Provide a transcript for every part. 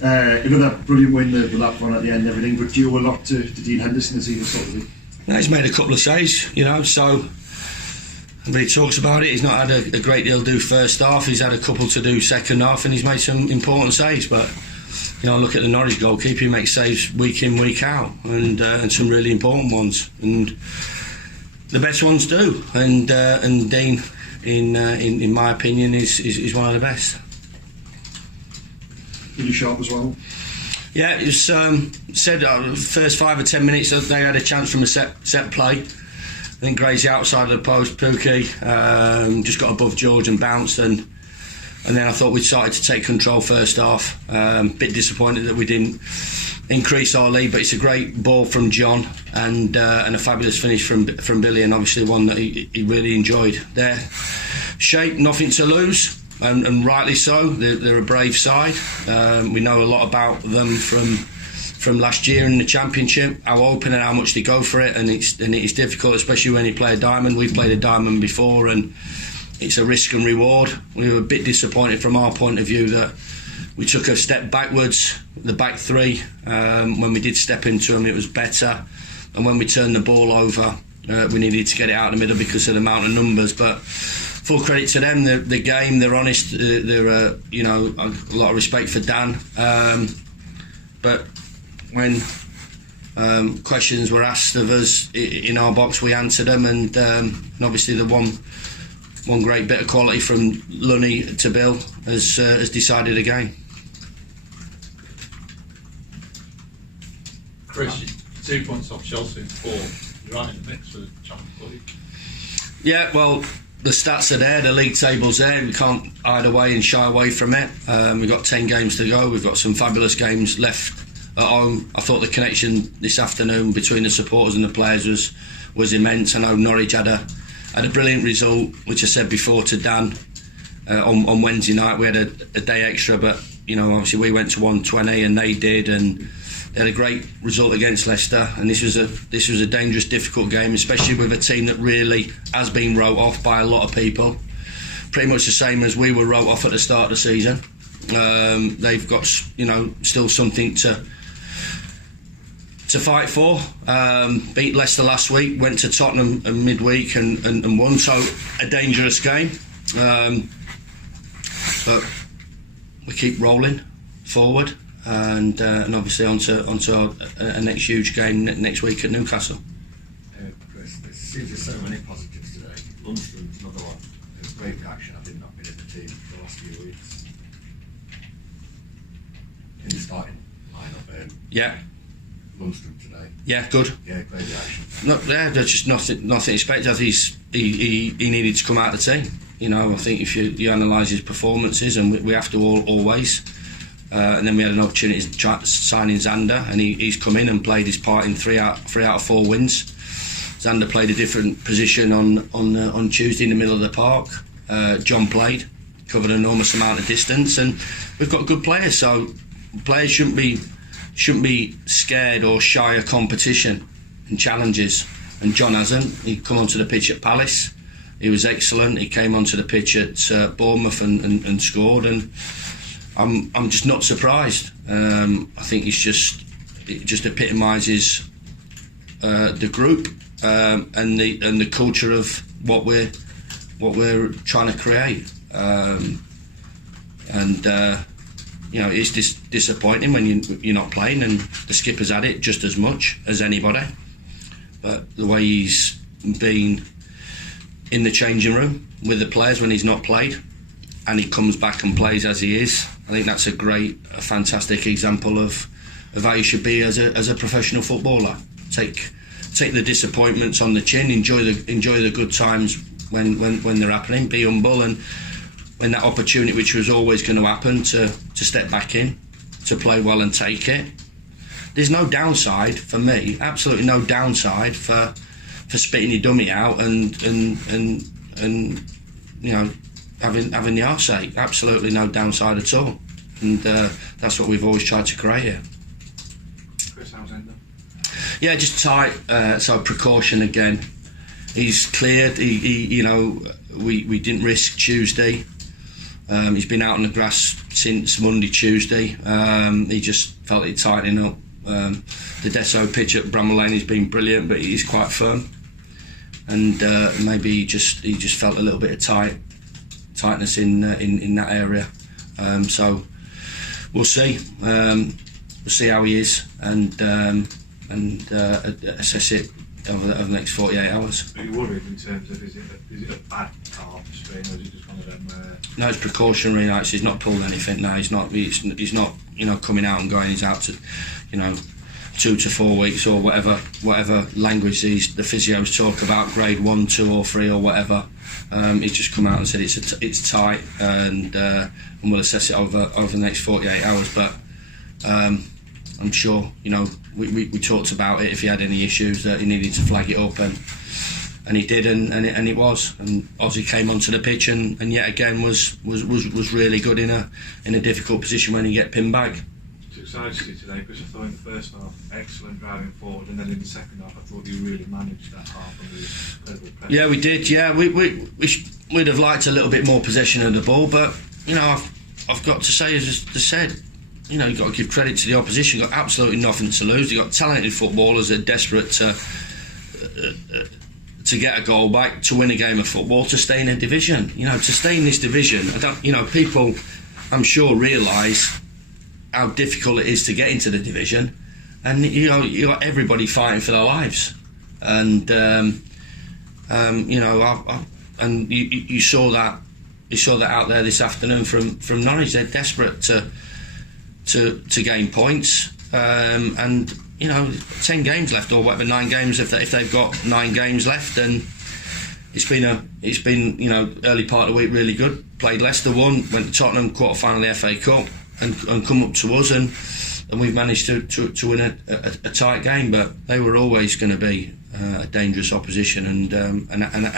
Another brilliant win, the lap one at the end and everything, but do you owe a lot to Dean Henderson as he was sort of the... No, he's made a couple of saves, you know, so everybody talks about it. He's not had a great deal to do first half, he's had a couple to do second half, and he's made some important saves. But you know, look at the Norwich goalkeeper, he makes saves week in, week out, and some really important ones, and the best ones do. And Dean, in my opinion, is one of the best. Really sharp as well. Yeah, it was said first 5 or 10 minutes that they had a chance from a set play. I think Gracie outside of the post, Pookie just got above George and bounced, and then I thought we'd started to take control first half. Bit disappointed that we didn't increase our lead, but it's a great ball from John and a fabulous finish from Billy, and obviously one that he really enjoyed. Their shape, nothing to lose. And rightly so. They're a brave side. We know a lot about them from last year in the Championship, how open and how much they go for it, and it's difficult, especially when you play a diamond. We've played a diamond before, and it's a risk and reward. We were a bit disappointed from our point of view that we took a step backwards. The back three, when we did step into them, it was better, and when we turned the ball over, we needed to get it out of the middle because of the amount of numbers. But full credit to them, the game, they're honest, they're you know, a lot of respect for Dan. But when questions were asked of us in our box, we answered them, and obviously the one great bit of quality from Lunny to Bill has decided the game. Chris, 2 points off Chelsea and 4. You're right in the mix for the Champions League. Yeah, well, the stats are there, the league table's there, we can't hide away and shy away from it. We've got 10 games to go, we've got some fabulous games left at home. I thought the connection this afternoon between the supporters and the players was immense. I know Norwich had a brilliant result, which I said before to Dan, on Wednesday night. We had a day extra, but you know, obviously we went to 120 and they did, and they had a great result against Leicester, and this was a dangerous, difficult game, especially with a team that really has been wrote off by a lot of people. Pretty much the same as we were wrote off at the start of the season. They've got, you know, still something to fight for. Beat Leicester last week, went to Tottenham midweek and won, so a dangerous game. But we keep rolling forward. And obviously onto our next huge game next week at Newcastle. Chris, there seems to be so many positives today. Lundstrom's another one. It was great reaction. I think not been in the team for the last few weeks. In the starting lineup. Yeah. Lundstrom today. Yeah, good. Yeah, great reaction. Yeah, there's just nothing expected. I think he needed to come out of the team. You know, I think if you analyse his performances, and we have to always. And then we had an opportunity to try signing Xander, and he's come in and played his part in three out of 4 wins. Xander played a different position on Tuesday in the middle of the park. John played, covered an enormous amount of distance, and we've got good players. So players shouldn't be scared or shy of competition and challenges. And John hasn't. He come onto the pitch at Palace. He was excellent. He came onto the pitch at Bournemouth and scored. And I'm just not surprised. I think it just epitomises the group and the culture of what we're trying to create. You know, it's disappointing when you're not playing, and the skipper's had it just as much as anybody. But the way he's been in the changing room with the players when he's not played, and he comes back and plays as he is, I think that's a fantastic example of how you should be as a professional footballer. Take the disappointments on the chin, enjoy the good times when they're happening, be humble, and when that opportunity, which was always going to happen, to step back in, to play well and take it. There's no downside for me, absolutely no downside for spitting your dummy out and you know, having the arse-ache. Absolutely no downside at all, and that's what we've always tried to create here. Chris, how's Ender? Yeah, just tight. So precaution again. He's cleared. He you know, we didn't risk Tuesday. He's been out on the grass since Monday, Tuesday. He just felt it tightening up. The Desso pitch at Bramall Lane has been brilliant, but it is quite firm, and maybe he just felt a little bit of tightness in that area. So we'll see. We'll see how he is, and assess it over the next 48 hours. Are you worried in terms of is it a bad calf strain, or is it just one of them? No, it's precautionary. No, he's not pulled anything. No, he's not. He's not. Coming out and going. He's out to, 2 to 4 weeks or whatever language the physios talk about, grade 1, 2 or 3 or whatever. He's just come out and said it's tight, and we'll assess it over the next 48 hours. But I'm sure we talked about it. If he had any issues, that he needed to flag it up, and he did, and it was. And Ozzy came onto the pitch and yet again was really good in a difficult position when he get pinned back. Too excited to see today, because I thought in the first half excellent driving forward, and then in the second half I thought you really managed that half under incredible pressure. Yeah, we did. Yeah, we'd have liked a little bit more possession of the ball, but I've got to say, as I said, you've got to give credit to the opposition. You've got absolutely nothing to lose. You've got talented footballers that are desperate to get a goal back, to win a game of football, to stay in a division. To stay in this division, people, I'm sure, realise how difficult it is to get into the division, and you got everybody fighting for their lives, and you saw that out there this afternoon from Norwich. They're desperate to gain points, and 10 games left or whatever, 9 games, if they've got 9 games left, then it's been early part of the week really good. Played Leicester, won, went to Tottenham, quarter-final of the FA Cup, and come up to us, and we've managed to win a tight game. But they were always going to be a dangerous opposition, and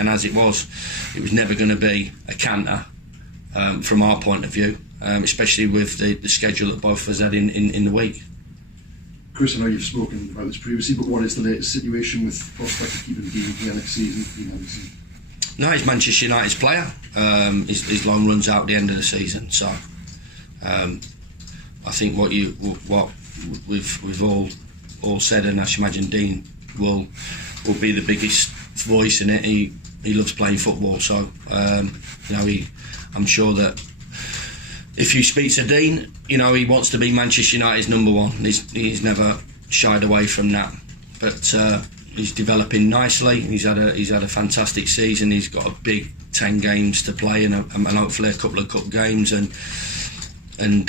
as it was never going to be a canter from our point of view, especially with the schedule that both of us had in the week. Chris, I know you've spoken about this previously, but what is the latest situation with prospect of keeping Dean for the next season? No, he's Manchester United's player. His loan runs out at the end of the season, so I think what we've all said, and I should imagine Dean will be the biggest voice in it. He loves playing football, so I'm sure that if you speak to Dean, he wants to be Manchester United's number one. He's never shied away from that. But he's developing nicely. He's had a fantastic season. He's got a big 10 games to play, and hopefully a couple of cup games. And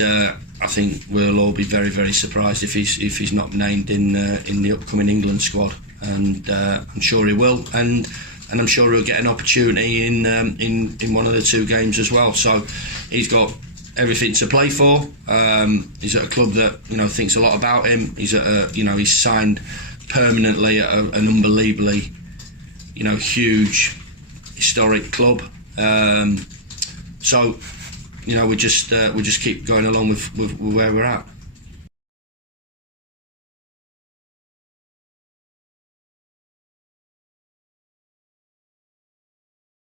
I think we'll all be very, very surprised if he's not named in the upcoming England squad. And I'm sure he will. And I'm sure he'll get an opportunity in one of the 2 games as well. So he's got everything to play for. He's at a club that thinks a lot about him. He's at he's signed permanently at an unbelievably huge historic club. So we just keep going along with where we're at.